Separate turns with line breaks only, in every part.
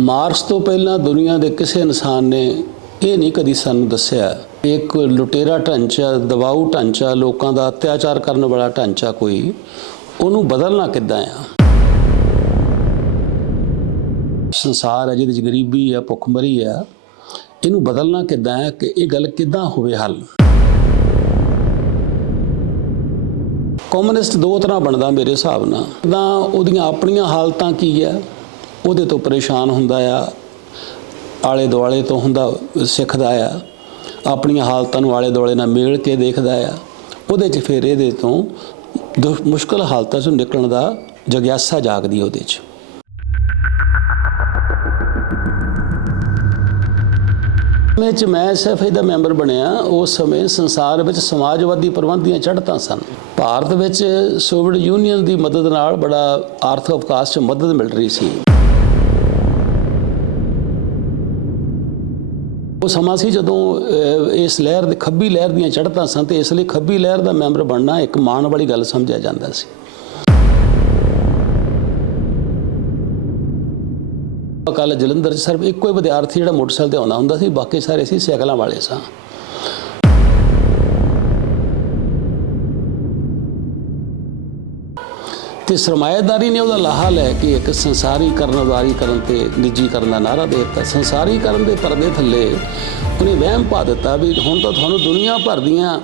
March ਤੋਂ ਪਹਿਲਾਂ ਦੁਨੀਆ ਦੇ ਕਿਸੇ ਇਨਸਾਨ ਨੇ ਇਹ ਨਹੀਂ ਕਦੀ ਸਾਨੂੰ ਦੱਸਿਆ। ਇੱਕ ਲੁਟੇਰਾ ਢਾਂਚਾ, ਦਬਾਊ ਢਾਂਚਾ, ਲੋਕਾਂ ਦਾ ਅਤਿਆਚਾਰ ਕਰਨ ਵਾਲਾ ਢਾਂਚਾ ਕੋਈ, ਉਹਨੂੰ ਬਦਲਣਾ ਕਿੱਦਾਂ ਆ? ਸੰਸਾਰ ਹੈ, ਜਿਹਦੇ 'ਚ ਗਰੀਬੀ ਆ ਭੁੱਖਮਰੀ ਆ ਇਹਨੂੰ ਬਦਲਣਾ ਕਿੱਦਾਂ ਹੈ ਕਿ ਇਹ ਗੱਲ ਕਿੱਦਾਂ ਹੋਵੇ ਹੱਲ? ਕਮਿਊਨਿਸਟ ਦੋ ਤਰ੍ਹਾਂ ਬਣਦਾ ਮੇਰੇ ਹਿਸਾਬ ਨਾਲ। ਤਾਂ ਉਹਦੀਆਂ ਆਪਣੀਆਂ ਹਾਲਤਾਂ ਕੀ ਆ? ਉਹਦੇ ਤੋਂ ਪਰੇਸ਼ਾਨ ਹੁੰਦਾ ਆ, ਆਲੇ ਦੁਆਲੇ ਤੋਂ ਹੁੰਦਾ, ਸਿੱਖਦਾ ਆ, ਆਪਣੀਆਂ ਹਾਲਤਾਂ ਨੂੰ ਆਲੇ ਦੁਆਲੇ ਨਾਲ ਮੇਲ ਕੇ ਦੇਖਦਾ ਆ, ਉਹਦੇ 'ਚ ਫਿਰ ਇਹਦੇ ਤੋਂ ਦੁ- ਮੁਸ਼ਕਲ ਹਾਲਤਾਂ ਚੋਂ ਨਿਕਲਣ ਦਾ ਜਗਿਆਸਾ ਜਾਗਦੀ ਉਹਦੇ 'ਚ। ਸਮੇਂ 'ਚ ਮੈਂ ਐਸਐਫਆਈ ਦਾ ਮੈਂਬਰ ਬਣਿਆ, ਉਸ ਸਮੇਂ ਸੰਸਾਰ ਵਿੱਚ ਸਮਾਜਵਾਦੀ ਪ੍ਰਬੰਧ ਦੀਆਂ ਚੜ੍ਹਤਾਂ ਸਨ। ਭਾਰਤ ਵਿੱਚ ਸੋਵੀਅਤ ਯੂਨੀਅਨ ਦੀ ਮਦਦ ਨਾਲ ਬੜਾ ਆਰਥਿਕ ਵਿਕਾਸ 'ਚ ਮਦਦ ਮਿਲ ਰਹੀ ਸੀ। ਉਹ ਸਮਾਂ ਸੀ ਜਦੋਂ ਇਸ ਲਹਿਰ ਦੇ, ਖੱਬੀ ਲਹਿਰ ਦੀਆਂ ਚੜ੍ਹਤਾਂ ਸਨ ਤੇ ਇਸ ਲਈ ਖੱਬੀ ਲਹਿਰ ਦਾ ਮੈਂਬਰ ਬਣਨਾ ਇੱਕ ਮਾਣ ਵਾਲੀ ਗੱਲ ਸਮਝਿਆ ਜਾਂਦਾ ਸੀ। ਕੱਲ ਜਲੰਧਰ 'ਚ ਸਿਰਫ ਇੱਕੋ ਹੀ ਵਿਦਿਆਰਥੀ ਜਿਹੜਾ ਮੋਟਰਸਾਈਕਲ ਤੇ ਆਉਂਦਾ ਹੁੰਦਾ ਸੀ, ਬਾਕੀ ਸਾਰੇ ਸੀ ਸਾਈਕਲਾਂ ਵਾਲੇ ਸਾਂ। ਤੇ ਸਰਮਾਇਦਾਰੀ ਨੇ ਉਹਦਾ ਲਾਹਾ ਲੈ ਕੇ ਇੱਕ ਸੰਸਾਰੀਕਰਨ ਉਦਾਰੀਕਰਨ ਤੇ ਨਿੱਜੀਕਰਨ ਦਾ ਨਾਰਾ ਦੇ ਦਿੱਤਾ। ਸੰਸਾਰੀਕਰਨ ਦੇ ਪਰਦੇ ਥੱਲੇ ਉਹਨੇ ਵਹਿਮ ਪਾ ਦਿੱਤਾ ਵੀ ਹੁਣ ਤਾਂ ਤੁਹਾਨੂੰ ਦੁਨੀਆ ਭਰ ਦੀਆਂ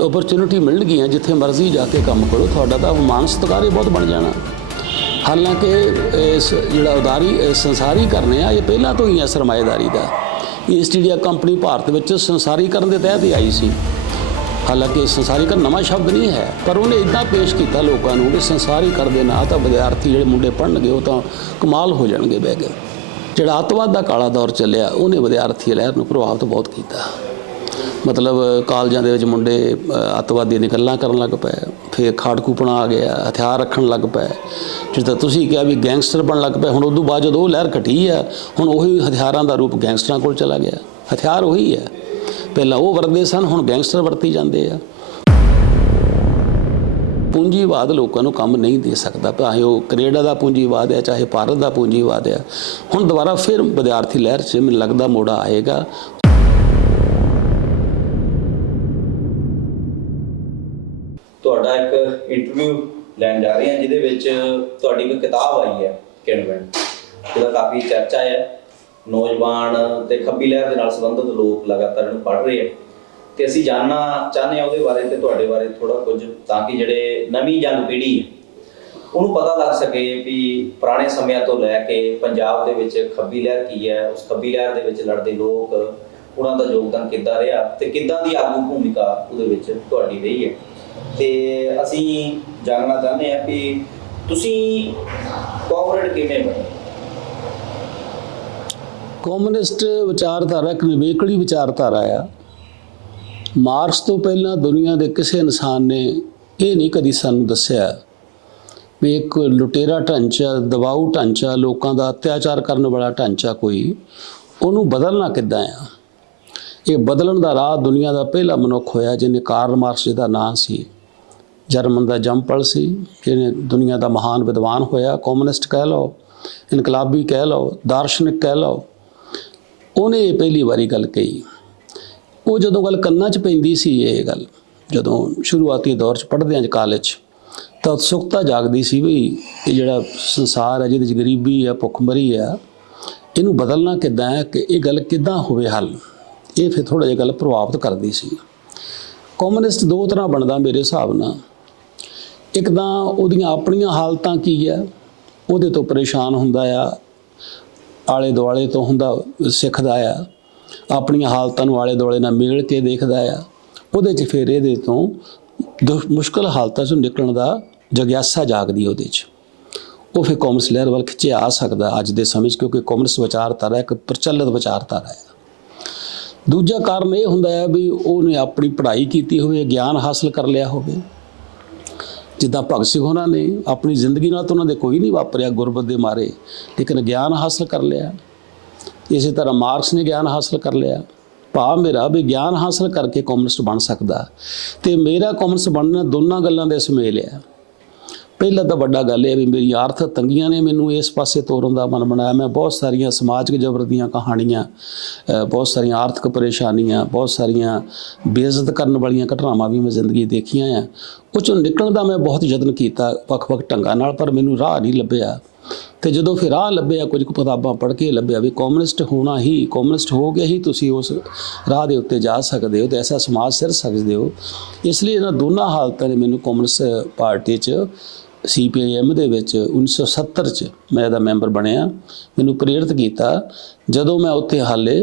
ਓਪਰਚੁਨਿਟੀ ਮਿਲਣਗੀਆਂ ਜਿੱਥੇ ਮਰਜ਼ੀ ਜਾ ਕੇ ਕੰਮ ਕਰੋ। ਤੁਹਾਡਾ ਤਾਂ ਮਾਨ ਸਤਿਕਾਰ ਹੀ ਬਹੁਤ ਬਣ ਜਾਣਾ। ਹਾਲਾਂਕਿ ਇਸ ਜਿਹੜਾ ਉਦਾਰੀ ਇਹ ਸੰਸਾਰੀਕਰਨ ਆ, ਇਹ ਪਹਿਲਾਂ ਤੋਂ ਹੀ ਹੈ ਸਰਮਾਇਦਾਰੀ ਦਾ। ਈਸਟ ਇੰਡੀਆ ਕੰਪਨੀ ਭਾਰਤ ਵਿੱਚ ਸੰਸਾਰੀਕਰਨ ਦੇ ਤਹਿਤ ਹੀ ਆਈ ਸੀ। ਹਾਲਾਂਕਿ ਸੰਸਾਰੀਕਰਨ ਨਵਾਂ ਸ਼ਬਦ ਨਹੀਂ ਹੈ ਪਰ ਉਹਨੇ ਇਦਾਂ ਪੇਸ਼ ਕੀਤਾ ਲੋਕਾਂ ਨੂੰ ਕਿ ਸੰਸਾਰੀਕਰਨ ਦੇ ਨਾਂ ਤਾਂ ਵਿਦਿਆਰਥੀ ਜਿਹੜੇ ਮੁੰਡੇ ਪੜ੍ਹਨਗੇ ਉਹ ਤਾਂ ਕਮਾਲ ਹੋ ਜਾਣਗੇ ਬਹਿ ਕੇ। ਜਿਹੜਾ ਅੱਤਵਾਦ ਦਾ ਕਾਲਾ ਦੌਰ ਚੱਲਿਆ ਉਹਨੇ ਵਿਦਿਆਰਥੀ ਲਹਿਰ ਨੂੰ ਪ੍ਰਭਾਵਿਤ ਬਹੁਤ ਕੀਤਾ। ਮਤਲਬ ਕਾਲਜਾਂ ਦੇ ਵਿੱਚ ਮੁੰਡੇ ਅ, ਅੱਤਵਾਦੀ ਗੱਲਾਂ ਕਰਨ ਲੱਗ ਪਏ ਫਿਰ ਖਾੜਕੂਪਣਾ ਆ ਗਿਆ ਹਥਿਆਰ ਰੱਖਣ ਲੱਗ ਪਏ। ਜਿੱਦਾਂ ਤੁਸੀਂ ਕਿਹਾ ਵੀ ਗੈਂਗਸਟਰ ਬਣ ਲੱਗ ਪਏ ਹੁਣ ਉਦੋਂ ਬਾਅਦ ਜਦੋਂ ਉਹ ਲਹਿਰ ਘਟੀ ਆ ਹੁਣ ਉਹੀ ਹਥਿਆਰਾਂ ਦਾ ਰੂਪ ਗੈਂਗਸਟਰਾਂ ਕੋਲ ਚਲਾ ਗਿਆ। ਹਥਿਆਰ ਉਹੀ ਹੈ। ਪਹਿਲਾਂ ਉਹ ਵਰਤਦੇ ਸਨ, ਹੁਣ ਗੈਂਗਸਟਰ ਵਰਤੀ ਜਾਂਦੇ ਆ। ਪੂੰਜੀਵਾਦ ਲੋਕਾਂ ਨੂੰ ਕੰਮ ਨਹੀਂ ਦੇ ਸਕਦਾ। ਭਾਵੇਂ ਉਹ ਕੈਨੇਡਾ ਦਾ ਪੂੰਜੀਵਾਦ ਹੈ, ਚਾਹੇ ਭਾਰਤ ਦਾ ਪੂੰਜੀਵਾਦ ਹੈ। ਹੁਣ ਦੁਬਾਰਾ ਫਿਰ ਵਿਦਿਆਰਥੀ ਲਹਿਰ 'ਚ ਮੈਨੂੰ ਲੱਗਦਾ ਮੋੜਾ ਆਏਗਾ।
ਤੁਹਾਡਾ ਇੱਕ ਇੰਟਰਵਿਊ ਲੈਣ ਜਾ ਰਹੇ ਹਾਂ, ਜਿਹਦੇ ਵਿੱਚ ਤੁਹਾਡੀ ਇੱਕ ਕਿਤਾਬ ਆਈ ਹੈ ਕਿਣਵੈਂਟ ਜਿਹਦਾ ਕਾਫੀ ਚਰਚਾ ਹੈ। ਨੌਜਵਾਨ ਤੇ ਖੱਬੀ ਲਹਿਰ ਦੇ ਨਾਲ ਸੰਬੰਧਿਤ ਲੋਕ ਲਗਾਤਾਰ ਇਹਨੂੰ ਪੜ੍ਹ ਰਹੇ ਆ। ਤੇ ਅਸੀਂ ਜਾਨਣਾ ਚਾਹੁੰਦੇ ਹਾਂ ਉਹਦੇ ਬਾਰੇ ਤੇ ਤੁਹਾਡੇ ਬਾਰੇ ਥੋੜਾ ਕੁਝ, ਤਾਂ ਕਿ ਜਿਹੜੇ ਨਵੀਂ ਜੰਗ ਪੀੜ੍ਹੀ ਹੈ ਉਹਨੂੰ ਪਤਾ ਲੱਗ ਸਕੇ ਵੀ ਪੁਰਾਣੇ ਸਮਿਆਂ ਤੋਂ ਲੈ ਕੇ ਪੰਜਾਬ ਦੇ ਵਿੱਚ ਖੱਬੀ ਲਹਿਰ ਕੀ ਹੈ, ਉਸ ਖੱਬੀ ਲਹਿਰ ਦੇ ਵਿੱਚ ਲੜਦੇ ਲੋਕ, ਉਹਨਾਂ ਦਾ ਯੋਗਦਾਨ ਕਿੱਦਾਂ ਰਿਹਾ ਤੇ ਕਿੱਦਾਂ ਦੀ ਆਗੂ ਭੂਮਿਕਾ ਉਹਦੇ ਵਿੱਚ ਤੁਹਾਡੀ ਰਹੀ ਹੈ। ਤੇ ਅਸੀਂ ਜਾਣਨਾ ਚਾਹੁੰਦੇ ਹਾਂ ਕਿ ਤੁਸੀਂ ਕੋਆਪਰੇਟ ਕਿਵੇਂ ਬਣੇ?
ਕਮਿਊਨਿਸਟ ਵਿਚਾਰਧਾਰਾ ਇੱਕ ਨਿਵੇਕਲੀ ਵਿਚਾਰਧਾਰਾ ਆ। ਮਾਰਚ ਤੋਂ ਪਹਿਲਾਂ ਦੁਨੀਆ ਦੇ ਕਿਸੇ ਇਨਸਾਨ ਨੇ ਇਹ ਨਹੀਂ ਕਦੀ ਸਾਨੂੰ ਦੱਸਿਆ ਵੀ ਇੱਕ ਲੁਟੇਰਾ ਢਾਂਚਾ, ਦਬਾਊ ਢਾਂਚਾ, ਲੋਕਾਂ ਦਾ ਅਤਿਆਚਾਰ ਕਰਨ ਵਾਲਾ ਢਾਂਚਾ ਕੋਈ, ਉਹਨੂੰ ਬਦਲਣਾ ਕਿੱਦਾਂ ਆ? ਇਹ ਬਦਲਣ ਦਾ ਰਾਹ ਦੁਨੀਆ ਦਾ ਪਹਿਲਾ ਮਨੁੱਖ ਹੋਇਆ ਜਿਹਨੇ ਕਾਰਲ ਮਾਰਕਸ ਜਿਹਦਾ ਨਾਂ ਸੀ। ਜਰਮਨ ਦਾ ਜੰਪਲ ਸੀ, ਜਿਹਨੇ ਦੁਨੀਆ ਦਾ ਮਹਾਨ ਵਿਦਵਾਨ ਹੋਇਆ। ਕਮਿਊਨਿਸਟ ਕਹਿ ਲਓ, ਇਨਕਲਾਬੀ ਕਹਿ ਲਓ, ਦਾਰਸ਼ਨਿਕ ਕਹਿ ਲਓ ਉਹਨੇ ਇਹ ਪਹਿਲੀ ਵਾਰੀ ਗੱਲ ਕਹੀ। ਉਹ ਜਦੋਂ ਗੱਲ ਕੰਨਾਂ 'ਚ ਪੈਂਦੀ ਸੀ ਇਹ ਗੱਲ, ਜਦੋਂ ਸ਼ੁਰੂਆਤੀ ਦੌਰ 'ਚ ਪੜ੍ਹਦੇ ਆਂ ਕਾਲਜ 'ਚ ਤਾਂ ਉਤਸੁਕਤਾ ਜਾਗਦੀ ਸੀ ਵੀ ਇਹ ਜਿਹੜਾ ਸੰਸਾਰ ਹੈ, ਜਿਹਦੇ 'ਚ ਗਰੀਬੀ ਆ ਭੁੱਖਮਰੀ ਆ ਇਹਨੂੰ ਬਦਲਣਾ ਕਿੱਦਾਂ ਹੈ ਕਿ ਇਹ ਗੱਲ ਕਿੱਦਾਂ ਹੋਵੇ ਹੱਲ? ਇਹ ਫਿਰ ਥੋੜਾ ਜਿਹਾ ਗੱਲ ਪ੍ਰਭਾਵਿਤ ਕਰਦੀ ਸੀ। ਕਮਿਊਨਿਸਟ ਦੋ ਤਰ੍ਹਾਂ ਬਣਦਾ ਮੇਰੇ ਹਿਸਾਬ ਨਾਲ। ਇੱਕ ਤਾਂ ਉਹਦੀਆਂ ਆਪਣੀਆਂ ਹਾਲਤਾਂ ਕੀ ਆ ਉਹਦੇ ਤੋਂ ਪਰੇਸ਼ਾਨ ਹੁੰਦਾ ਆ ਆਲੇ ਦੁਆਲੇ ਤੋਂ ਹੁੰਦਾ ਸਿੱਖਦਾ ਆ, ਆਪਣੀਆਂ ਹਾਲਤਾਂ ਨੂੰ ਆਲੇ ਦੁਆਲੇ ਨਾਲ ਮਿਲ ਕੇ ਦੇਖਦਾ ਆ, ਉਹਦੇ 'ਚ ਫਿਰ ਇਹਦੇ ਤੋਂ ਦੁ- ਮੁਸ਼ਕਲ ਹਾਲਤਾਂ ਚੋਂ ਨਿਕਲਣ ਦਾ ਜਗਿਆਸਾ ਜਾਗਦੀ ਉਹਦੇ 'ਚ। ਉਹ ਫਿਰ ਕਮਿਊਨਿਸਟ ਲਹਿਰ ਵੱਲ ਖਿੱਚਿਆ ਆ ਸਕਦਾ ਅੱਜ ਦੇ ਸਮੇਂ 'ਚ ਕਿਉਂਕਿ ਕਮਿਊਨਿਸਟ ਵਿਚਾਰਧਾਰਾ ਇੱਕ ਪ੍ਰਚਲਿਤ ਵਿਚਾਰਧਾਰਾ ਹੈ ਦੂਜਾ ਕਾਰਨ ਇਹ ਹੁੰਦਾ ਹੈ ਵੀ ਉਹਨੇ ਆਪਣੀ ਪੜ੍ਹਾਈ ਕੀਤੀ ਹੋਵੇ, ਗਿਆਨ ਹਾਸਲ ਕਰ ਲਿਆ ਹੋਵੇ। ਜਿੱਦਾਂ ਭਗਤ ਸਿੰਘ ਉਹਨਾਂ ਨੇ ਆਪਣੀ ਜ਼ਿੰਦਗੀ ਨਾਲ ਤਾਂ ਉਹਨਾਂ ਦੇ ਕੋਈ ਨਹੀਂ ਵਾਪਰਿਆ, ਗੁਰਬਤ ਦੇ ਮਾਰੇ, ਲੇਕਿਨ ਗਿਆਨ ਹਾਸਲ ਕਰ ਲਿਆ। ਇਸੇ ਤਰ੍ਹਾਂ ਮਾਰਕਸ ਨੇ ਗਿਆਨ ਹਾਸਲ ਕਰ ਲਿਆ। ਭਾਵ ਮੇਰਾ ਵੀ ਗਿਆਨ ਹਾਸਲ ਕਰਕੇ ਕਮਿਊਨਿਸਟ ਬਣ ਸਕਦਾ। ਤੇ ਮੇਰਾ ਕਮਿਊਨਿਸਟ ਬਣਨਾ ਦੋਨਾਂ ਗੱਲਾਂ ਦੇ ਸੁਮੇਲ ਆ। ਪਹਿਲਾ ਤਾਂ ਵੱਡਾ ਗੱਲ ਇਹ ਵੀ ਮੇਰੀ ਆਰਥਿਕ ਤੰਗੀਆਂ ਨੇ ਮੈਨੂੰ ਇਸ ਪਾਸੇ ਤੋਰਨ ਦਾ ਮਨ ਬਣਾਇਆ। ਮੈਂ ਬਹੁਤ ਸਾਰੀਆਂ ਸਮਾਜਿਕ ਜਬਰ ਦੀਆਂ ਕਹਾਣੀਆਂ ਬਹੁਤ ਸਾਰੀਆਂ ਆਰਥਿਕ ਪਰੇਸ਼ਾਨੀਆਂ, ਬਹੁਤ ਸਾਰੀਆਂ ਬੇਇੱਜ਼ਤ ਕਰਨ ਵਾਲੀਆਂ ਘਟਨਾਵਾਂ ਵੀ ਮੈਂ ਜ਼ਿੰਦਗੀ ਦੇਖੀਆਂ ਆ। ਉਹ ਚੋਂ ਨਿਕਲਣ ਦਾ ਮੈਂ ਬਹੁਤ ਯਤਨ ਕੀਤਾ ਵੱਖ-ਵੱਖ ਢੰਗਾਂ ਨਾਲ, ਪਰ ਮੈਨੂੰ ਰਾਹ ਨਹੀਂ ਲੱਭਿਆ। ਤੇ ਜਦੋਂ ਫਿਰ ਰਾਹ ਲੱਭਿਆ, ਕੁਝ ਕੁ ਕਿਤਾਬਾਂ ਪੜ੍ਹ ਕੇ ਲੱਭਿਆ ਵੀ ਕਮਿਊਨਿਸਟ ਹੋਣਾ ਹੀ, ਕਮਿਊਨਿਸਟ ਹੋ ਕੇ ਹੀ, ਤੁਸੀਂ ਉਸ ਰਾਹ ਦੇ ਉੱਤੇ ਜਾ ਸਕਦੇ ਹੋ ਤੇ ਐਸਾ ਸਮਾਜ ਸਿਰ ਸਕਦੇ ਹੋ। ਇਸ ਲਈ ਇਹਨਾਂ ਦੋਨਾਂ ਹਾਲਤਾਂ ਨੇ ਮੈਨੂੰ ਕਮਿਊਨਿਸਟ ਪਾਰਟੀ 'ਚ ਸੀਪੀਆਈਐਮ ਦੇ ਵਿੱਚ 1970 ਚ ਮੈਂ ਇਹਦਾ ਮੈਂਬਰ ਬਣਿਆ। ਮੈਨੂੰ ਪ੍ਰੇਰਿਤ ਕੀਤਾ। ਜਦੋਂ ਮੈਂ ਉੱਥੇ ਹਾਲੇ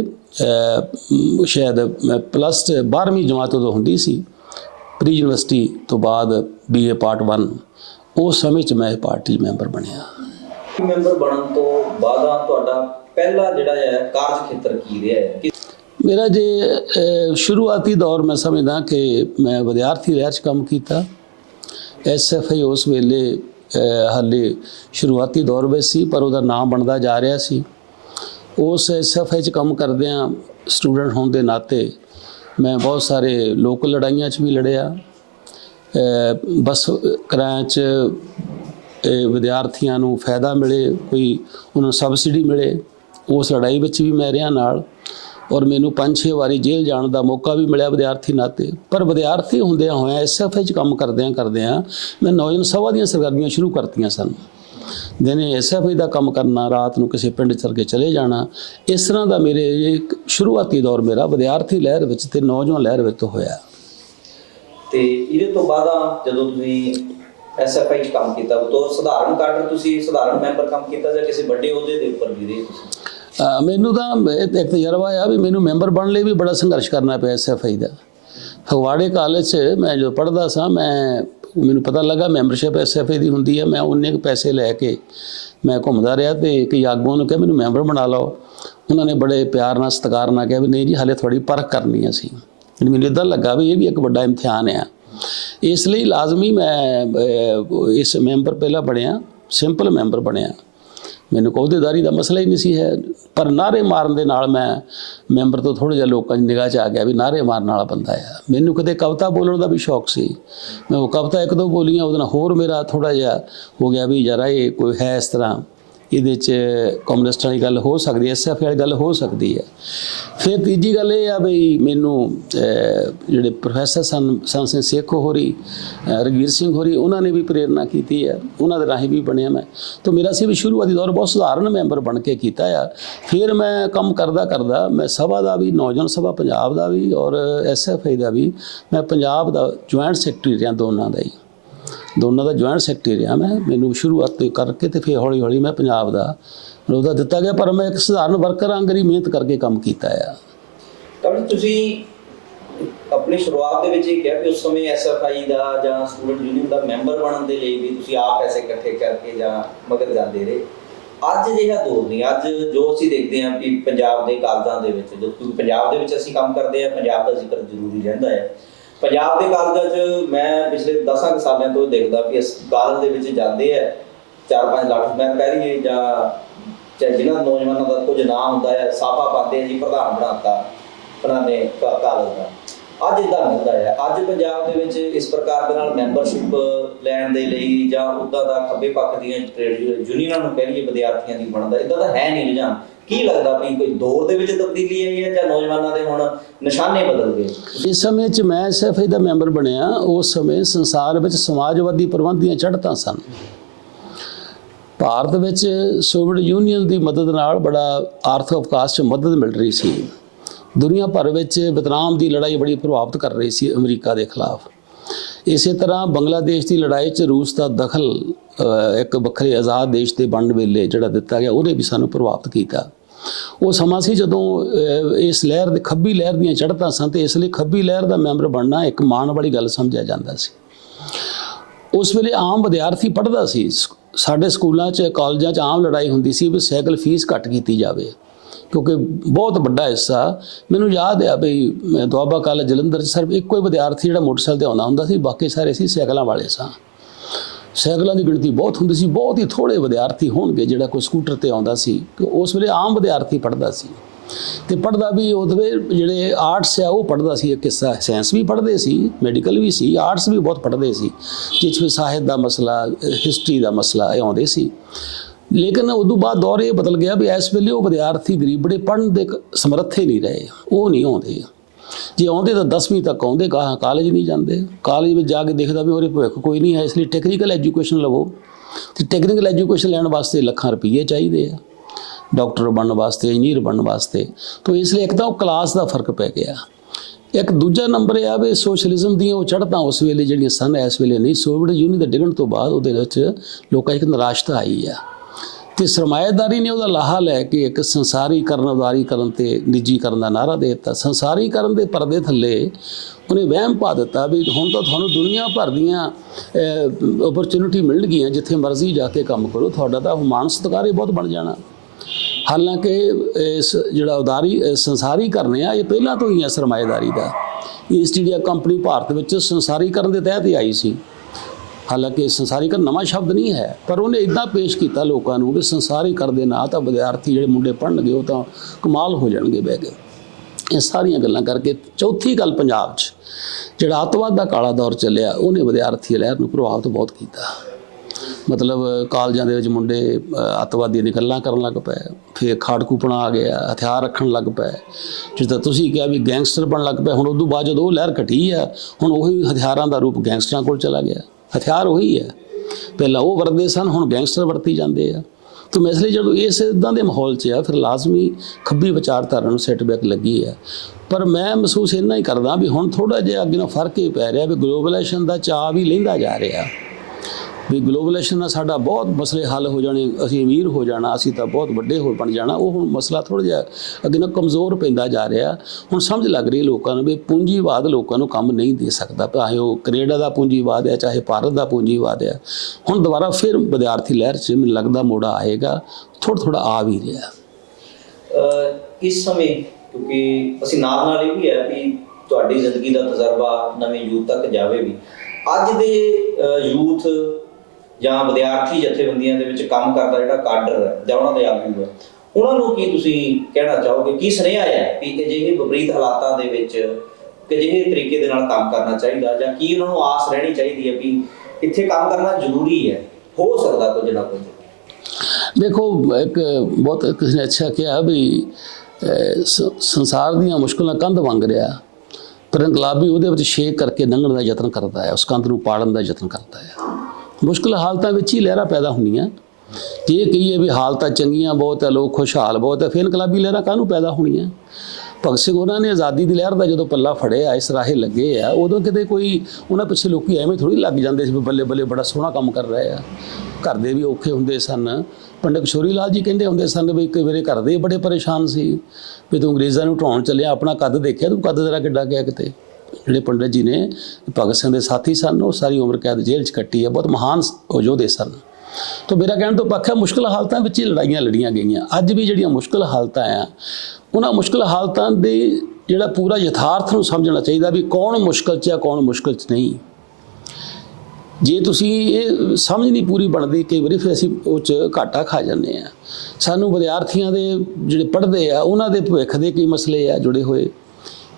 ਸ਼ਾਇਦ ਮੈਂ ਪਲੱਸ 12ਵੀਂ ਜਮਾਤ ਉਦੋਂ ਹੁੰਦੀ ਸੀ ਪ੍ਰੀ ਯੂਨੀਵਰਸਿਟੀ ਤੋਂ ਬਾਅਦ ਬੀਏ ਪਾਰਟ 1 ਉਸ ਸਮੇਂ ਚ ਮੈਂ ਪਾਰਟੀ ਮੈਂਬਰ ਬਣਿਆ।
ਮੈਂਬਰ ਬਣਨ ਤੋਂ ਬਾਅਦ ਤੁਹਾਡਾ ਪਹਿਲਾ ਜਿਹੜਾ ਹੈ ਕਾਰਜ ਖੇਤਰ ਕੀ ਰਿਹਾ ਹੈ?
ਮੇਰਾ ਜੇ ਸ਼ੁਰੂਆਤੀ ਦੌਰ ਮੈਂ ਸਮਝਦਾ ਕਿ ਮੈਂ ਵਿਦਿਆਰਥੀ ਲਹਿਰ 'ਚ ਕੰਮ ਕੀਤਾ। ਐਸਐਫਆਈ ਉਸ ਵੇਲੇ ਹਾਲੇ ਸ਼ੁਰੂਆਤੀ ਦੌਰ ਵਿੱਚ ਸੀ ਪਰ ਉਹਦਾ ਨਾਮ ਬਣਦਾ ਜਾ ਰਿਹਾ ਸੀ। ਉਸ ਐਸਐਫਆਈ 'ਚ ਕੰਮ ਕਰਦਿਆਂ ਸਟੂਡੈਂਟ ਹੋਣ ਦੇ ਨਾਤੇ ਮੈਂ ਬਹੁਤ ਸਾਰੇ ਲੋਕਲ ਲੜਾਈਆਂ 'ਚ ਵੀ ਲੜਿਆ। ਅਹ, ਬੱਸ ਕਿਰਾਇਆ 'ਚ ਵਿਦਿਆਰਥੀਆਂ ਨੂੰ ਫਾਇਦਾ ਮਿਲੇ ਕੋਈ ਉਹਨਾਂ ਨੂੰ ਸਬਸਿਡੀ ਮਿਲੇ ਉਸ ਲੜਾਈ ਵਿੱਚ ਵੀ ਮੈਂ ਰਿਹਾ ਨਾਲ। ਔਰ ਮੈਨੂੰ ਪੰਜ ਛੇ ਵਾਰੀ ਜੇਲ੍ਹ ਜਾਣ ਦਾ ਮੌਕਾ ਵੀ ਮਿਲਿਆ ਵਿਦਿਆਰਥੀ ਨਾਤੇ। ਪਰ ਵਿਦਿਆਰਥੀ ਹੁੰਦਿਆਂ ਹੋਇਆਂ ਐਸਐਫਆਈ 'ਚ ਕੰਮ ਕਰਦਿਆਂ ਕਰਦਿਆਂ ਮੈਂ ਨੌਜਵਾਨ ਸਭਾ ਦੀਆਂ ਸਰਗਰਮੀਆਂ ਸ਼ੁਰੂ ਕਰਤੀਆਂ ਸਨ। ਦਿਨੇ ਐਸਐਫਆਈ ਦਾ ਕੰਮ ਕਰਨਾ, ਰਾਤ ਨੂੰ ਕਿਸੇ ਪਿੰਡ ਚਲ ਕੇ ਚਲੇ ਜਾਣਾ, ਇਸ ਤਰ੍ਹਾਂ ਦਾ ਮੇਰੇ ਸ਼ੁਰੂਆਤੀ ਦੌਰ ਮੇਰਾ ਵਿਦਿਆਰਥੀ ਲਹਿਰ ਵਿੱਚ ਤੇ ਨੌਜਵਾਨ ਲਹਿਰ ਵਿੱਚ ਹੋਇਆ।
ਤੇ ਇਹਦੇ ਤੋਂ ਬਾਅਦ ਜਦੋਂ ਤੁਸੀਂ ਐਸਐਫਆਈ ਚ ਕੰਮ ਕੀਤਾ ਤੋਂ ਸਧਾਰਨ ਕਾਡਰ ਤੁਸੀਂ ਸਧਾਰਨ ਮੈਂਬਰ ਕੰਮ ਕੀਤਾ ਜਾਂ ਕਿਸੇ ਵੱਡੇ ਅਹੁਦੇ ਦੇ ਉੱਪਰ ਵੀ ਰਹੇ ਤੁਸੀਂ?
ਮੈਨੂੰ ਤਾਂ ਇੱਕ ਤਜਰਬਾ ਆ ਵੀ ਮੈਨੂੰ ਮੈਂਬਰ ਬਣਨ ਲਈ ਵੀ ਬੜਾ ਸੰਘਰਸ਼ ਕਰਨਾ ਪਿਆ ਐਸਐਫਆਈ ਦਾ। ਫਗਵਾੜੇ ਕਾਲਜ 'ਚ ਮੈਂ ਜਦੋਂ ਪੜ੍ਹਦਾ ਸਾਂ, ਮੈਂ ਮੈਨੂੰ ਪਤਾ ਲੱਗਾ ਮੈਂਬਰਸ਼ਿਪ ਐਸਐਫਆਈ ਦੀ ਹੁੰਦੀ ਹੈ ਮੈਂ ਉਨੇ ਕੁ ਪੈਸੇ ਲੈ ਕੇ ਮੈਂ ਘੁੰਮਦਾ ਰਿਹਾ ਤੇ ਇੱਕ ਆਗੂਆਂ ਨੂੰ ਕਿਹਾ, ਮੈਨੂੰ ਮੈਂਬਰ ਬਣਾ ਲਓ। ਉਹਨਾਂ ਨੇ ਬੜੇ ਪਿਆਰ ਨਾਲ, ਸਤਿਕਾਰ ਨਾਲ ਕਿਹਾ ਵੀ ਨਹੀਂ ਜੀ, ਹਾਲੇ ਥੋੜੀ ਪਰਖ ਕਰਨੀ ਹੈ ਅਸੀਂ। ਮੈਨੂੰ ਮੈਨੂੰ ਇਦਾਂ ਲੱਗਾ ਵੀ ਇਹ ਵੀ ਇੱਕ ਵੱਡਾ ਇਮਤਿਹਾਨ ਆ। ਇਸ ਲਈ ਲਾਜ਼ਮੀ ਮੈਂ ਇਸ ਮੈਂਬਰ ਪਹਿਲਾਂ ਬਣਿਆ, ਸਿੰਪਲ ਮੈਂਬਰ ਬਣਿਆ। ਮੈਨੂੰ ਕੋਈ ਅਹੁਦੇਦਾਰੀ ਦਾ ਮਸਲਾ ਹੀ ਨਹੀਂ ਸੀ ਹੈ। ਪਰ ਨਾਰੇ ਮਾਰਨ ਦੇ ਨਾਲ ਮੈਂ ਮੈਂਬਰ ਤੋਂ ਥੋੜਾ ਜਿਹਾ ਲੋਕਾਂ ਦੀ ਨਿਗਾਹ 'ਚ ਆ ਗਿਆ ਵੀ ਨਾਰੇ ਮਾਰਨ ਵਾਲਾ ਬੰਦਾ ਆ। ਮੈਨੂੰ ਕਦੇ ਕਵਿਤਾ ਬੋਲਣ ਦਾ ਵੀ ਸ਼ੌਕ ਸੀ। ਮੈਂ ਉਹ ਕਵਿਤਾ ਇੱਕ ਦੋ ਬੋਲੀਆਂ, ਉਹਦੇ ਨਾਲ ਹੋਰ ਮੇਰਾ ਥੋੜਾ ਜਿਹਾ ਹੋ ਗਿਆ ਵੀ ਯਾਰ ਇਹ ਕੋਈ ਹੈ ਇਸ ਤਰ੍ਹਾਂ। ਇਹਦੇ 'ਚ ਕਮਿਊਨਿਸਟਾਂ ਦੀ ਗੱਲ ਹੋ ਸਕਦੀ ਹੈ ਐਸਐਫ ਵਾਲੀ ਗੱਲ ਹੋ ਸਕਦੀ ਹੈ। ਫਿਰ ਤੀਜੀ ਗੱਲ ਇਹ ਆ ਬਈ ਮੈਨੂੰ ਜਿਹੜੇ ਪ੍ਰੋਫੈਸਰ ਸਨ ਸਨ ਸਿੰਘ ਸੇਖੋ ਹੋਰੀ ਅਹ, ਰਘਵੀਰ ਸਿੰਘ ਹੋਰੀ ਉਹਨਾਂ ਨੇ ਵੀ ਪ੍ਰੇਰਣਾ ਕੀਤੀ ਹੈ। ਉਹਨਾਂ ਦੇ ਰਾਹੀਂ ਵੀ ਬਣਿਆ ਮੈਂ। ਤਾਂ ਮੇਰਾ ਸੀ ਵੀ ਸ਼ੁਰੂਆਤੀ ਦੌਰ ਬਹੁਤ ਸਧਾਰਨ ਮੈਂਬਰ ਬਣ ਕੇ ਕੀਤਾ ਆ। ਫਿਰ ਮੈਂ ਕੰਮ ਕਰਦਾ ਕਰਦਾ ਮੈਂ ਸਭਾ ਦਾ ਵੀ ਨੌਜਵਾਨ ਸਭਾ ਪੰਜਾਬ ਦਾ ਵੀ ਔਰ ਐਸਐਫਆਈ ਦਾ ਵੀ ਮੈਂ ਪੰਜਾਬ ਦਾ ਜੁਆਇੰਟ ਸੈਕਟਰੀ ਰਿਹਾ ਦੋਨਾਂ ਦਾ ਹੀ। ਦੋਨਾਂ ਦਾ ਜੁਆਇੰਟ ਸੈਕਟਰੀ ਰਿਹਾ ਮੈਂ, ਮੈਨੂੰ ਸ਼ੁਰੂਆਤ ਤੋਂ ਕਰਕੇ ਤੇ ਫਿਰ ਹੌਲੀ ਹੌਲੀ ਮੈਂ ਪੰਜਾਬ ਦਾ ਉਹਦਾ ਦਿੱਤਾ ਗਿਆ, ਪਰ ਮੈਂ ਇੱਕ ਸਧਾਰਨ ਵਰਕਰ ਵਾਂਗ ਮਿਹਨਤ ਕਰਕੇ ਕੰਮ ਕੀਤਾ ਆ।
ਤਾਂ ਤੁਸੀਂ ਆਪਣੀ ਸ਼ੁਰੂਆਤ ਦੇ ਵਿੱਚ ਇਹ ਕਿਹਾ ਕਿ ਉਸ ਸਮੇਂ ਐਸਐਫਆਈ ਦਾ ਜਾਂ ਸਟੂਡੈਂਟ ਯੂਨੀਅਨ ਦਾ ਮੈਂਬਰ ਬਣਨ ਦੇ ਲਈ ਵੀ ਤੁਸੀਂ ਆਪ ਪੈਸੇ ਇਕੱਠੇ ਕਰਕੇ ਜਾਂ ਮਗਰ ਜਾਂਦੇ ਰਹੇ। ਅੱਜ ਜਿਹੜਾ ਦੌਰ ਨਹੀਂ, ਅੱਜ ਜੋ ਅਸੀਂ ਦੇਖਦੇ ਹਾਂ ਕਿ ਪੰਜਾਬ ਦੇ ਕਾਲਜਾਂ ਦੇ ਵਿੱਚ, ਜੋ ਪੰਜਾਬ ਦੇ ਵਿੱਚ ਅਸੀਂ ਕੰਮ ਕਰਦੇ ਹਾਂ, ਪੰਜਾਬ ਦਾ ਜ਼ਿਕਰ ਜ਼ਰੂਰੀ ਰਹਿੰਦਾ ਹੈ। ਪੰਜਾਬ ਦੇ ਕਾਲਜਾਂ 'ਚ ਮੈਂ ਪਿਛਲੇ 10 ਕੁ ਸਾਲਾਂ ਤੋਂ ਦੇਖਦਾ ਕਿ ਇਸ ਕਾਲਜ ਦੇ ਵਿੱਚ ਜਾਂਦੇ ਆ 4-5 ਲੱਖ ਮੈਂ ਕਹਿ ਰਹੀ ਜਾਂ ਚਾਹੇ ਜਿਨ੍ਹਾਂ ਨੌਜਵਾਨਾਂ ਦਾ ਕੁਝ ਨਾਂ ਹੁੰਦਾ ਹੈ ਸਾਫਾ ਪਾਉਂਦੇ ਆ ਜੀ, ਪ੍ਰਧਾਨ ਬਣਾਤਾ ਬਣਾਣੇ ਕਾਲਜ ਦਾ। ਅੱਜ ਇਦਾਂ ਮਿਲਦਾ ਹੈ। ਅੱਜ ਪੰਜਾਬ ਦੇ ਵਿੱਚ ਇਸ ਪ੍ਰਕਾਰ ਦੇ ਨਾਲ ਮੈਂਬਰਸ਼ਿਪ ਲੈਣ ਦੇ ਲਈ ਜਾਂ ਉਦਾਂ ਦਾ ਖੱਬੇ ਪੱਖ ਦੀਆਂ ਟ੍ਰੇਡ ਯੂਨੀਅਨਾਂ ਨੂੰ ਕਹਿ ਲਈਏ ਵਿਦਿਆਰਥੀਆਂ ਦੀ ਬਣਦਾ, ਇਦਾਂ ਦਾ ਹੈ ਨਹੀਂ ਰੁਝਾਨ। ਕੀ ਲੱਗਦਾ ਵੀ ਕੋਈ ਦੌਰ ਦੇ ਵਿੱਚ ਤਬਦੀਲੀ ਆਈ ਹੈ ਜਾਂ ਨੌਜਵਾਨਾਂ ਦੇ ਹੁਣ ਨਿਸ਼ਾਨੇ ਬਦਲ ਗਏ?
ਇਸ ਸਮੇਂ 'ਚ ਮੈਂ ਐਸਐਫਆਈ ਦਾ ਮੈਂਬਰ ਬਣਿਆ, ਉਸ ਸਮੇਂ ਸੰਸਾਰ ਵਿੱਚ ਸਮਾਜਵਾਦੀ ਪ੍ਰਬੰਧ ਦੀਆਂ ਚੜ੍ਹਤਾਂ ਸਨ। ਭਾਰਤ ਵਿੱਚ ਸੋਵੀਅਤ ਯੂਨੀਅਨ ਦੀ ਮਦਦ ਨਾਲ ਬੜਾ ਆਰਥਿਕ ਵਿਕਾਸ 'ਚ ਮਦਦ ਮਿਲ ਰਹੀ ਸੀ। ਦੁਨੀਆ ਭਰ ਵਿੱਚ ਵਿਤਨਾਮ ਦੀ ਲੜਾਈ ਬੜੀ ਪ੍ਰਭਾਵਿਤ ਕਰ ਰਹੀ ਸੀ ਅਮਰੀਕਾ ਦੇ ਖਿਲਾਫ। ਇਸੇ ਤਰ੍ਹਾਂ ਬੰਗਲਾਦੇਸ਼ ਦੀ ਲੜਾਈ 'ਚ ਰੂਸ ਦਾ ਦਖਲ ਇੱਕ ਵੱਖਰੇ ਆਜ਼ਾਦ ਦੇਸ਼ ਦੇ ਬਣਨ ਵੇਲੇ ਜਿਹੜਾ ਦਿੱਤਾ ਗਿਆ ਉਹਨੇ ਵੀ ਸਾਨੂੰ ਪ੍ਰਭਾਵਿਤ ਕੀਤਾ। ਉਹ ਸਮਾਂ ਸੀ ਜਦੋਂ ਇਸ ਲਹਿਰ ਦੇ, ਖੱਬੀ ਲਹਿਰ ਦੀਆਂ ਚੜ੍ਹਤਾਂ ਸਨ ਤੇ ਇਸ ਲਈ ਖੱਬੀ ਲਹਿਰ ਦਾ ਮੈਂਬਰ ਬਣਨਾ ਇੱਕ ਮਾਣ ਵਾਲੀ ਗੱਲ ਸਮਝਿਆ ਜਾਂਦਾ ਸੀ। ਉਸ ਵੇਲੇ ਆਮ ਵਿਦਿਆਰਥੀ ਪੜ੍ਹਦਾ ਸੀ, ਸਾਡੇ ਸਕੂਲਾਂ 'ਚ, ਕਾਲਜਾਂ 'ਚ ਆਮ ਲੜਾਈ ਹੁੰਦੀ ਸੀ ਵੀ ਸਾਈਕਲ ਫੀਸ ਘੱਟ ਕੀਤੀ ਜਾਵੇ। ਕਿਉਂਕਿ ਬਹੁਤ ਵੱਡਾ ਹਿੱਸਾ ਮੈਨੂੰ ਯਾਦ ਆ ਵੀ ਮੈਂ ਦੁਆਬਾ ਕਾਲਜ ਜਲੰਧਰ 'ਚ ਸਿਰਫ ਇੱਕੋ ਹੀ ਵਿਦਿਆਰਥੀ ਜਿਹੜਾ ਮੋਟਰਸਾਈਕਲ ਤੇ ਆਉਂਦਾ ਹੁੰਦਾ ਸੀ, ਬਾਕੀ ਸਾਰੇ ਸੀ ਸਾਈਕਲਾਂ ਵਾਲੇ ਸਾਂ। ਸਾਈਕਲਾਂ ਦੀ ਗਿਣਤੀ ਬਹੁਤ ਹੁੰਦੀ ਸੀ, ਬਹੁਤ ਹੀ ਥੋੜੇ ਵਿਦਿਆਰਥੀ ਹੋਣਗੇ ਜਿਹੜਾ ਕੋਈ ਸਕੂਟਰ ਤੇ ਆਉਂਦਾ ਸੀ, ਕਿ ਉਸ ਵੇਲੇ ਆਮ ਵਿਦਿਆਰਥੀ ਪੜ੍ਹਦਾ ਸੀ। ਤੇ ਪੜਦਾ ਵੀ ਉਹਦੇ ਜਿਹੜੇ ਆਰਟਸ ਆ, ਉਹ ਪੜਦਾ ਸੀ, ਇੱਕ ਹਿੱਸਾ ਸਾਇੰਸ ਵੀ ਪੜਦੇ ਸੀ ਮੈਡੀਕਲ ਵੀ ਸੀ ਆਰਟਸ ਵੀ ਬਹੁਤ ਪੜਦੇ ਸੀ, ਜਿਸ ਵਿੱਚ ਸਾਹਿਤ ਦਾ ਮਸਲਾ, ਹਿਸਟਰੀ ਦਾ ਮਸਲਾ ਇਹ ਆਉਂਦੇ ਸੀ। ਲੇਕਿਨ ਉਦੋਂ ਬਾਅਦ ਦੌਰ ਇਹ ਬਦਲ ਗਿਆ ਵੀ ਇਸ ਵੇਲੇ ਉਹ ਵਿਦਿਆਰਥੀ ਗਰੀਬ, ਬੜੇ ਪੜ੍ਹਨ ਦੇ ਸਮਰੱਥੇ ਨਹੀਂ ਰਹੇ। ਉਹ ਨਹੀਂ ਆਉਂਦੇ। ਜੇ ਆਉਂਦੇ ਤਾਂ 10ਵੀਂ ਤੱਕ ਆਉਂਦੇ, ਗਾਹਾਂ ਕਾਲਜ ਨਹੀਂ ਜਾਂਦੇ। ਕਾਲਜ ਵਿੱਚ ਜਾ ਕੇ ਦੇਖਦਾ ਵੀ ਉਹਦੇ ਭਵਿੱਖ ਕੋਈ ਨਹੀਂ ਹੈ, ਇਸ ਲਈ ਟੈਕਨੀਕਲ ਐਜੂਕੇਸ਼ਨ ਲਵੋ। ਤੇ ਟੈਕਨੀਕਲ ਐਜੂਕੇਸ਼ਨ ਲੈਣ ਵਾਸਤੇ ਲੱਖਾਂ ਰੁਪਏ ਚਾਹੀਦੇ ਆ। ਡਾਕਟਰ ਬਣਨ ਵਾਸਤੇ ਇੰਜੀਨੀਅਰ ਬਣਨ ਵਾਸਤੇ। ਤਾਂ ਇਸ ਲਈ ਇੱਕ ਤਾਂ ਉਹ ਕਲਾਸ ਦਾ ਫ਼ਰਕ ਪੈ ਗਿਆ। ਇੱਕ ਦੂਜਾ ਨੰਬਰ ਇਹ ਆ ਵੀ ਸੋਸ਼ਲਿਜ਼ਮ ਦੀਆਂ ਉਹ ਚੜ੍ਹਤਾਂ ਉਸ ਵੇਲੇ ਜਿਹੜੀਆਂ ਸਨ, ਇਸ ਵੇਲੇ ਨਹੀਂ। ਸੋਵੀਅਤ ਯੂਨੀਅਨ ਦੇ ਡਿੱਗਣ ਤੋਂ ਬਾਅਦ ਉਹਦੇ ਵਿੱਚ ਲੋਕਾਂ 'ਚ ਇੱਕ ਨਿਰਾਸ਼ਤਾ ਆਈ ਆ। ਤੇ ਸਰਮਾਏਦਾਰੀ ਨੇ ਉਹਦਾ ਲਾਹਾ ਲੈ ਕੇ ਇੱਕ ਸੰਸਾਰੀਕਰਨ ਉਦਾਰੀਕਰਨ ਤੇ ਨਿੱਜੀਕਰਨ ਦਾ ਨਾਰਾ ਦੇ ਦਿੱਤਾ। ਸੰਸਾਰੀਕਰਨ ਦੇ ਪਰਦੇ ਥੱਲੇ ਉਹਨੇ ਵਹਿਮ ਪਾ ਦਿੱਤਾ ਵੀ ਹੁਣ ਤਾਂ ਤੁਹਾਨੂੰ ਦੁਨੀਆ ਭਰ ਦੀਆਂ ਓਪਰਚੁਨਿਟੀ ਮਿਲਣਗੀਆਂ ਜਿੱਥੇ ਮਰਜ਼ੀ ਜਾ ਕੇ ਕੰਮ ਕਰੋ ਤੁਹਾਡਾ ਤਾਂ ਮਾਨ ਸਤਿਕਾਰ ਹੀ ਬਹੁਤ ਬਣ ਜਾਣਾ। ਹਾਲਾਂਕਿ ਇਸ ਜਿਹੜਾ ਉਦਾਰੀ ਅ, ਸੰਸਾਰੀਕਰਨ ਆ ਇਹ ਪਹਿਲਾਂ ਤੋਂ ਹੀ ਹੈ ਸਰਮਾਏਦਾਰੀ ਦਾ। ਈਸਟ ਇੰਡੀਆ ਕੰਪਨੀ ਭਾਰਤ ਵਿੱਚ ਸੰਸਾਰੀ ਕਰਨ ਦੇ ਤਹਿਤ ਹੀ ਆਈ ਸੀ। ਹਾਲਾਂਕਿ ਸੰਸਾਰੀਕਰਨ ਨਵਾਂ ਸ਼ਬਦ ਨਹੀਂ ਹੈ ਪਰ ਉਹਨੇ ਇਦਾਂ ਪੇਸ਼ ਕੀਤਾ ਲੋਕਾਂ ਨੂੰ ਕਿ ਸੰਸਾਰੀਕਰਨ ਦੇ ਨਾਂ ਤਾਂ ਵਿਦਿਆਰਥੀ ਜਿਹੜੇ ਮੁੰਡੇ ਪੜ੍ਹਨਗੇ ਉਹ ਤਾਂ ਕਮਾਲ ਹੋ ਜਾਣਗੇ ਬਹਿ ਕੇ। ਇਹ ਸਾਰੀਆਂ ਗੱਲਾਂ ਕਰਕੇ ਚੌਥੀ ਗੱਲ ਪੰਜਾਬ 'ਚ ਜਿਹੜਾ ਅੱਤਵਾਦ ਦਾ ਕਾਲਾ ਦੌਰ ਚੱਲਿਆ ਉਹਨੇ ਵਿਦਿਆਰਥੀ ਲਹਿਰ ਨੂੰ ਪ੍ਰਭਾਵਿਤ ਬਹੁਤ ਕੀਤਾ। ਮਤਲਬ ਕਾਲਜਾਂ ਦੇ ਵਿੱਚ ਮੁੰਡੇ ਅ, ਦੀਆਂ ਗੱਲਾਂ ਕਰਨ ਲੱਗ ਪਏ ਫਿਰ ਖਾੜਕੂਪਣਾ ਆ ਗਿਆ ਹਥਿਆਰ ਰੱਖਣ ਲੱਗ ਪਏ। ਜਿੱਦਾਂ ਤੁਸੀਂ ਕਿਹਾ ਵੀ ਗੈਂਗਸਟਰ ਬਣਨ ਲੱਗ ਪਏ ਹੁਣ ਉਦੋਂ ਬਾਅਦ ਜਦੋਂ ਉਹ ਲਹਿਰ ਘਟੀ ਆ ਹੁਣ ਉਹੀ ਹਥਿਆਰਾਂ ਦਾ ਰੂਪ ਗੈਂਗਸਟਰਾਂ ਕੋਲ ਚਲਾ ਗਿਆ। ਹਥਿਆਰ ਉਹੀ ਹੈ। ਪਹਿਲਾਂ ਉਹ ਵਰਤਦੇ ਸਨ, ਹੁਣ ਗੈਂਗਸਟਰ ਵਰਤੀ ਜਾਂਦੇ ਆ। ਤਾਂ ਮੈਂ ਇਸ ਲਈ ਜਦੋਂ ਇਸ ਇਦਾਂ ਦੇ ਮਾਹੌਲ 'ਚ ਆ, ਫਿਰ ਲਾਜ਼ਮੀ ਖੱਬੀ ਵਿਚਾਰਧਾਰਾ ਨੂੰ ਸੈਟਬੈਕ ਲੱਗੀ ਆ। ਪਰ ਮੈਂ ਮਹਿਸੂਸ ਇੰਨਾ ਹੀ ਕਰਦਾ ਵੀ ਹੁਣ ਥੋੜਾ ਜਿਹਾ ਅੱਗੇ ਨਾਲ ਫ਼ਰਕ ਹੀ ਪੈ ਰਿਹਾ ਵੀ ਗਲੋਬਲਾਈਜੇਸ਼ਨ ਦਾ ਚਾਅ ਵੀ ਲੈਂਦਾ ਜਾ ਰਿਹਾ। ਵੀ ਗਲੋਬਲਾਈਜੇਸ਼ਨ ਨਾਲ ਸਾਡਾ ਬਹੁਤ ਮਸਲੇ ਹੱਲ ਹੋ ਜਾਣੇ, ਅਸੀਂ ਅਮੀਰ ਹੋ ਜਾਣਾ, ਅਸੀਂ ਤਾਂ ਬਹੁਤ ਵੱਡੇ ਹੋ ਬਣ ਜਾਣਾ, ਉਹ ਹੁਣ ਮਸਲਾ ਥੋੜਾ ਜਿਹਾ ਅੱਗੇ ਨਾਲ ਕਮਜ਼ੋਰ ਪੈਂਦਾ ਜਾ ਰਿਹਾ। ਹੁਣ ਸਮਝ ਲੱਗ ਰਹੀ ਲੋਕਾਂ ਨੂੰ ਵੀ ਪੂੰਜੀਵਾਦ ਲੋਕਾਂ ਨੂੰ ਕੰਮ ਨਹੀਂ ਦੇ ਸਕਦਾ, ਭਾਵੇਂ ਉਹ ਕੈਨੇਡਾ ਦਾ ਪੂੰਜੀਵਾਦ ਹੈ, ਚਾਹੇ ਭਾਰਤ ਦਾ ਪੂੰਜੀਵਾਦ ਹੈ। ਹੁਣ ਦੁਬਾਰਾ ਫਿਰ ਵਿਦਿਆਰਥੀ ਲਹਿਰ 'ਚ ਮੈਨੂੰ ਲੱਗਦਾ ਮੋੜਾ ਆਏਗਾ ਥੋੜਾ ਥੋੜਾ ਆ ਵੀ ਰਿਹਾ।
ਇਸ ਸਮੇਂ? ਕਿਉਂਕਿ ਅਸੀਂ ਨਾਲ ਨਾਲ ਇਹ ਵੀ ਹੈ ਵੀ ਤੁਹਾਡੀ ਜ਼ਿੰਦਗੀ ਦਾ ਤਜਰਬਾ ਨਵੇਂ ਯੂਥ ਤੱਕ ਜਾਵੇ ਵੀ। ਅੱਜ ਦੇ ਯੂਥ ਜਾਂ ਵਿਦਿਆਰਥੀ ਜਥੇਬੰਦੀਆਂ ਦੇ ਵਿੱਚ ਕੰਮ ਕਰਦਾ ਜਿਹੜਾ ਕਾਡਰ ਹੈ, ਜਾਂ ਉਹਨਾਂ ਦੇ ਆਗੂ ਹੈ, ਉਹਨਾਂ ਨੂੰ ਕੀ ਤੁਸੀਂ ਕਹਿਣਾ ਚਾਹੋਗੇ? ਕੀ ਸੁਨੇਹਾ ਹੈ ਕਿ ਅਜਿਹੇ ਵਿਪਰੀਤ ਹਾਲਾਤਾਂ ਦੇ ਵਿੱਚ ਕਿਹੜੇ ਤਰੀਕੇ ਦੇ ਨਾਲ ਕੰਮ ਕਰਨਾ ਚਾਹੀਦਾ ਜਾਂ ਕੀ ਉਹਨਾਂ ਨੂੰ ਆਸ ਰਹਿਣੀ ਚਾਹੀਦੀ ਹੈ ਵੀ ਇੱਥੇ ਕੰਮ ਕਰਨਾ ਜ਼ਰੂਰੀ ਹੈ? ਹੋ ਸਕਦਾ ਕੁਝ ਨਾ ਕੁਝ।
ਦੇਖੋ, ਇੱਕ ਬਹੁਤ ਕਿਸੇ ਨੇ ਅੱਛਾ ਕਿਹਾ ਵੀ ਸੰਸਾਰ ਦੀਆਂ ਮੁਸ਼ਕਲਾਂ ਕੰਧ ਵਾਂਗ ਰਿਹਾ। ਪਰ ਇਨਕਲਾਬੀ ਉਹਦੇ ਵਿੱਚ ਛੇਕ ਕਰਕੇ ਲੰਘਣ ਦਾ ਯਤਨ ਕਰਦਾ ਹੈ, ਉਸ ਕੰਧ ਨੂੰ ਪਾੜਨ ਦਾ ਯਤਨ ਕਰਦਾ ਹੈ। ਮੁਸ਼ਕਲ ਹਾਲਤਾਂ ਵਿੱਚ ਹੀ ਲਹਿਰਾਂ ਪੈਦਾ ਹੁੰਦੀਆਂ। ਜੇ ਕਹੀਏ ਵੀ ਹਾਲਤਾਂ ਚੰਗੀਆਂ ਬਹੁਤ ਹੈ ਲੋਕ ਖੁਸ਼ਹਾਲ ਬਹੁਤ ਹੈ ਫਿਰ ਇਨਕਲਾਬੀ ਲਹਿਰਾਂ ਕਾਹਨੂੰ ਪੈਦਾ ਹੋਣੀਆਂ? ਭਗਤ ਸਿੰਘ ਉਹਨਾਂ ਨੇ ਆਜ਼ਾਦੀ ਦੀ ਲਹਿਰ ਦਾ ਜਦੋਂ ਪੱਲਾ ਫੜਿਆ, ਇਸ ਰਾਹੇ ਲੱਗੇ ਆ, ਉਦੋਂ ਕਿਤੇ ਕੋਈ ਉਹਨਾਂ ਪਿੱਛੇ ਲੋਕੀ ਐਵੇਂ ਥੋੜੀ ਲੱਗ ਜਾਂਦੇ ਸੀ ਵੀ ਬੱਲੇ ਬੱਲੇ ਬੜਾ ਸੋਹਣਾ ਕੰਮ ਕਰ ਰਹੇ ਆ। ਘਰ ਦੇ ਵੀ ਔਖੇ ਹੁੰਦੇ ਸਨ। ਪੰਡਿਤ ਕਿਸ਼ੋਰੀ ਲਾਲ ਜੀ ਕਹਿੰਦੇ ਹੁੰਦੇ ਸਨ ਵੀ ਕਈ ਵਾਰੀ ਘਰ ਦੇ ਬੜੇ ਪਰੇਸ਼ਾਨ ਸੀ, ਵੀ ਤੂੰ ਅੰਗਰੇਜ਼ਾਂ ਨੂੰ ਢਾਉਣ ਚੱਲਿਆ, ਆਪਣਾ ਕੱਦ ਦੇਖਿਆ, ਤੂੰ ਕੱਦ ਤੇਰਾ ਕਿੱਡਾ ਗਿਆ ਕਿਤੇ। ਜਿਹੜੇ ਪੰਡਿਤ ਜੀ ਨੇ, ਭਗਤ ਸਿੰਘ ਦੇ ਸਾਥੀ ਸਨ, ਉਹ ਸਾਰੀ ਉਮਰ ਕੈਦ ਜੇਲ੍ਹ 'ਚ ਕੱਟੀ ਹੈ, ਬਹੁਤ ਮਹਾਨ ਯੋਧੇ ਸਨ। ਤਾਂ ਮੇਰਾ ਕਹਿਣ ਤੋਂ ਪੱਖ ਹੈ, ਮੁਸ਼ਕਲ ਹਾਲਤਾਂ ਵਿੱਚ ਹੀ ਲੜਾਈਆਂ ਲੜੀਆਂ ਗਈਆਂ। ਅੱਜ ਵੀ ਜਿਹੜੀਆਂ ਮੁਸ਼ਕਲ ਹਾਲਤਾਂ ਆ, ਉਹਨਾਂ ਮੁਸ਼ਕਲ ਹਾਲਤਾਂ ਦੇ ਜਿਹੜਾ ਪੂਰਾ ਯਥਾਰਥ ਨੂੰ ਸਮਝਣਾ ਚਾਹੀਦਾ ਵੀ ਕੌਣ ਮੁਸ਼ਕਲ 'ਚ ਆ, ਕੌਣ ਮੁਸ਼ਕਲ 'ਚ ਨਹੀਂ। ਜੇ ਤੁਸੀਂ ਇਹ ਸਮਝ ਨਹੀਂ ਪੂਰੀ ਬਣਦੀ, ਕਈ ਵਾਰੀ ਫਿਰ ਅਸੀਂ ਉਹ 'ਚ ਘਾਟਾ ਖਾ ਜਾਂਦੇ ਆ। ਸਾਨੂੰ ਵਿਦਿਆਰਥੀਆਂ ਦੇ ਜਿਹੜੇ ਪੜ੍ਹਦੇ ਆ, ਉਹਨਾਂ ਦੇ ਭਵਿੱਖ ਦੇ ਕੀ ਮਸਲੇ ਆ ਜੁੜੇ ਹੋਏ।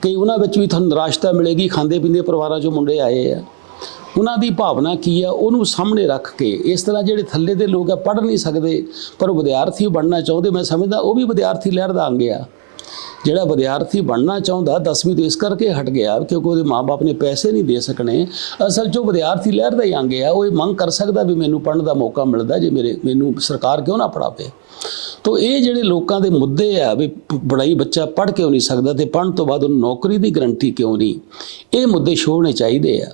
ਕਈ ਉਹਨਾਂ ਵਿੱਚ ਵੀ ਤੁਹਾਨੂੰ ਨਿਰਾਸ਼ਤਾ ਮਿਲੇਗੀ ਖਾਂਦੇ ਪੀਂਦੇ ਪਰਿਵਾਰਾਂ 'ਚੋਂ ਮੁੰਡੇ ਆਏ ਆ। ਉਹਨਾਂ ਦੀ ਭਾਵਨਾ ਕੀ ਆ? ਉਹਨੂੰ ਸਾਹਮਣੇ ਰੱਖ ਕੇ, ਇਸ ਤਰ੍ਹਾਂ ਜਿਹੜੇ ਥੱਲੇ ਦੇ ਲੋਕ ਆ, ਪੜ੍ਹ ਨਹੀਂ ਸਕਦੇ, ਪਰ ਉਹ ਵਿਦਿਆਰਥੀ ਬਣਨਾ ਚਾਹੁੰਦੇ, ਮੈਂ ਸਮਝਦਾ, ਉਹ ਵੀ ਵਿਦਿਆਰਥੀ ਲਹਿਰ ਦਾ ਅੰਗ ਆ। ਜਿਹੜਾ ਵਿਦਿਆਰਥੀ ਬਣਨਾ ਚਾਹੁੰਦਾ 10ਵੀਂ ਤੋਂ ਇਸ ਕਰਕੇ ਹਟ ਗਿਆ, ਕਿਉਂਕਿ ਉਹਦੇ ਮਾਪੇ ਨੇ ਪੈਸੇ ਨਹੀਂ ਦੇ ਸਕਣੇ। ਅਸਲ 'ਚ ਉਹ ਵਿਦਿਆਰਥੀ ਲਹਿਰ ਦਾ ਹੀ ਅੰਗ ਆ। ਉਹ ਇਹ ਮੰਗ ਕਰ ਸਕਦਾ ਵੀ ਮੈਨੂੰ ਪੜ੍ਹਨ ਦਾ ਮੌਕਾ ਮਿਲਦਾ, ਜੇ ਮੇਰੇ, ਮੈਨੂੰ ਸਰਕਾਰ ਕਿਉਂ ਨਾ ਪੜਾਵੇ ਤੋ ਇਹ ਜਿਹੜੇ ਲੋਕਾਂ ਦੇ ਮੁੱਦੇ ਆ ਵੀ ਪ- ਬੱਚਾ ਪੜ੍ਹ ਕਿਉਂ ਨਹੀਂ ਸਕਦਾ ਤੇ ਪੜ੍ਹਨ ਤੋਂ ਬਾਅਦ ਉਹਨੂੰ ਨੌਕਰੀ ਦੀ ਗਰੰਟੀ ਕਿਉਂ ਨਹੀਂ? ਇਹ ਮੁੱਦੇ ਸ਼ੋਅ ਹੋਣੇ ਚਾਹੀਦੇ ਆ।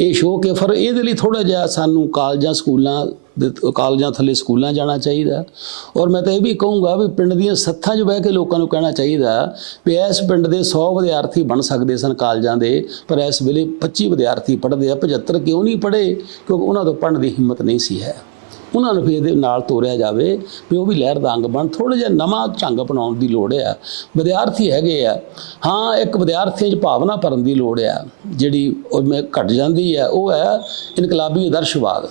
ਇਹ ਸ਼ੋਅ ਕੇ ਫਿਰ ਇਹਦੇ ਲਈ ਥੋੜਾ ਜਿਹਾ ਸਾਨੂੰ ਕਾਲਜਾਂ, ਸਕੂਲਾਂ ਦੇ ਕਾਲਜਾਂ ਥੱਲੇ ਸਕੂਲਾਂ ਜਾਣਾ ਚਾਹੀਦਾ। ਔਰ ਮੈਂ ਤਾਂ ਇਹ ਵੀ ਕਹੂੰਗਾ ਵੀ ਪਿੰਡ ਦੀਆਂ ਸੱਥਾਂ 'ਚ ਬਹਿ ਕੇ ਲੋਕਾਂ ਨੂੰ ਕਹਿਣਾ ਚਾਹੀਦਾ ਵੀ ਇਸ ਪਿੰਡ ਦੇ 100 ਵਿਦਿਆਰਥੀ ਬਣ ਸਕਦੇ ਸਨ ਕਾਲਜਾਂ ਦੇ, ਪਰ ਇਸ ਵੇਲੇ 25 ਵਿਦਿਆਰਥੀ ਪੜ੍ਹਦੇ ਆ 75 ਕਿਉਂ ਨਹੀਂ ਪੜ੍ਹੇ? ਕਿਉਂਕਿ ਉਹਨਾਂ ਤੋਂ ਪੜ੍ਹਨ ਦੀ ਹਿੰਮਤ ਨਹੀਂ ਸੀ ਹੈ। ਉਹਨਾਂ ਨੂੰ ਵੀ ਇਹਦੇ ਨਾਲ ਤੋਰਿਆ ਜਾਵੇ ਵੀ ਉਹ ਵੀ ਲਹਿਰ ਦਾ ਅੰਗ ਬਣ। ਥੋੜਾ ਜਿਹਾ ਨਵਾਂ ਝੰਗ ਅਪਣਾਉਣ ਦੀ ਲੋੜ ਆ। ਵਿਦਿਆਰਥੀ ਹੈਗੇ ਆ। ਹਾਂ, ਇੱਕ ਵਿਦਿਆਰਥੀ 'ਚ ਭਾਵਨਾ ਭਰਨ ਦੀ ਲੋੜ ਆ। ਜਿਹੜੀ ਉਹ ਮੈਂ ਘਟ ਜਾਂਦੀ ਹੈ ਉਹ ਹੈ ਇਨਕਲਾਬੀ ਆਦਰਸ਼ਵਾਦ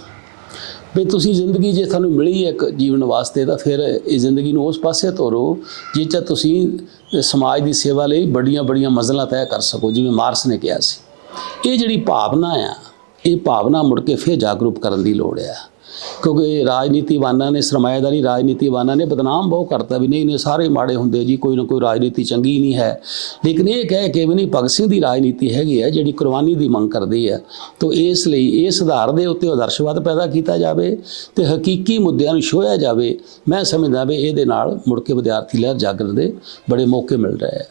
ਵੀ ਤੁਸੀਂ ਜ਼ਿੰਦਗੀ ਜੇ ਤੁਹਾਨੂੰ ਮਿਲੀ ਇੱਕ ਜੀਵਨ ਵਾਸਤੇ ਤਾਂ ਫਿਰ ਇਹ ਜ਼ਿੰਦਗੀ ਨੂੰ ਉਸ ਪਾਸੇ ਤੋਰੋ, ਜਿਹ ਤੁਸੀਂ ਸਮਾਜ ਦੀ ਸੇਵਾ ਲਈ ਬੜੀਆਂ ਬੜੀਆਂ ਮੰਜ਼ਲਾਂ ਤੈਅ ਕਰ ਸਕੋ, ਜਿਵੇਂ ਮਾਰਸ ਨੇ ਕਿਹਾ ਸੀ। ਇਹ ਜਿਹੜੀ ਭਾਵਨਾ ਆ, ਇਹ ਭਾਵਨਾ ਮੁੜ ਕੇ ਫਿਰ ਜਾਗਰੂਕ ਕਰਨ ਦੀ ਲੋੜ ਆ। ਕਿਉਂਕਿ ਰਾਜਨੀਤੀਵਾਨਾਂ ਨੇ ਸਰਮਾਇਦਾਰੀ ਰਾਜਨੀਤੀਵਾਨਾਂ ਨੇ ਬਦਨਾਮ ਬਹੁਤ ਕਰਤਾ ਵੀ ਨਹੀਂ ਨਹੀਂ ਸਾਰੇ ਮਾੜੇ ਹੁੰਦੇ ਜੀ, ਕੋਈ ਨਾ ਕੋਈ ਰਾਜਨੀਤੀ ਚੰਗੀ ਨਹੀਂ ਹੈ। ਲੇਕਿਨ ਇਹ ਕਹਿ ਕੇ ਵੀ ਨਹੀਂ, ਭਗਤ ਸਿੰਘ ਦੀ ਰਾਜਨੀਤੀ ਹੈਗੀ ਹੈ ਜਿਹੜੀ ਕੁਰਬਾਨੀ ਦੀ ਮੰਗ ਕਰਦੀ ਹੈ। ਤੋਂ ਇਸ ਲਈ ਇਸ ਆਧਾਰ ਦੇ ਉੱਤੇ ਆਦਰਸ਼ਵਾਦ ਪੈਦਾ ਕੀਤਾ ਜਾਵੇ ਤੇ ਹਕੀਕੀ ਮੁੱਦਿਆਂ ਨੂੰ ਛੋਹਿਆ ਜਾਵੇ। ਮੈਂ ਸਮਝਦਾ ਵੀ ਇਹਦੇ ਨਾਲ ਮੁੜ ਕੇ ਵਿਦਿਆਰਥੀ ਲਹਿਰ ਜਾਗਣ ਦੇ ਬੜੇ ਮੌਕੇ ਮਿਲ ਰਹੇ ਆ।